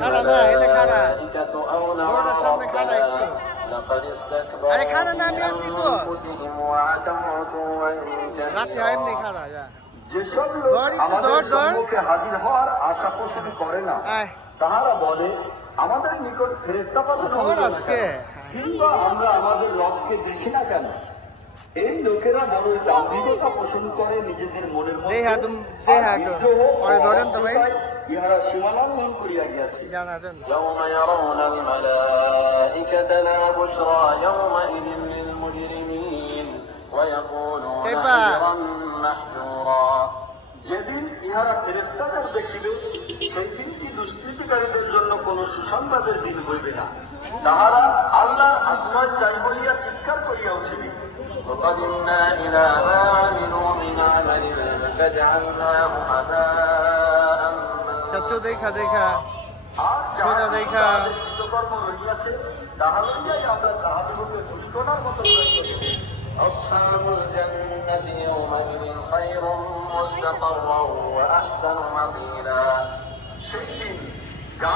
খানা না এনে খানা বড়টার সামনে খানা একটু আরে খানা না আমি আছি তো রাতে হয় এমনি খানা যা যেসব লোক আমাদের সম্মুখে হাজির হওয়ার আশা পোষণ করে না তাহারা বলে আমাদের নিকট ফেরেশতা পাঠানো হলো না কিংবা আমরা আমাদের রবকে দেখি না কেন। এই লোকেরা বড় দাম্ভিকতা পোষণ করে নিজেদের মনের মধ্যে ইহারা সীমালঙ্ঘন করিয়া গিয়াছে। যেদিন ইহারা ফেরেশতাদের দেখিবে সেই দিনটি দুষ্কৃতিকারীদের জন্য কোন সুসংবাদের দিন হইবে না। তাহারা আল্লাহর আশ্রয় চাই বলিয়া চিৎকার করিয়া উঠিবে وقدمنا إلى ما عملوا من عمل فجعلناه هباء منثورا কৃতকর্ম রহিয়াছে তাহা লইয়াই আমরা তাহাদিগকে দুষ্টনার মতো أصحاب الجنة يومئذ خير مستقرا وأحسن مقيلا সেই দিন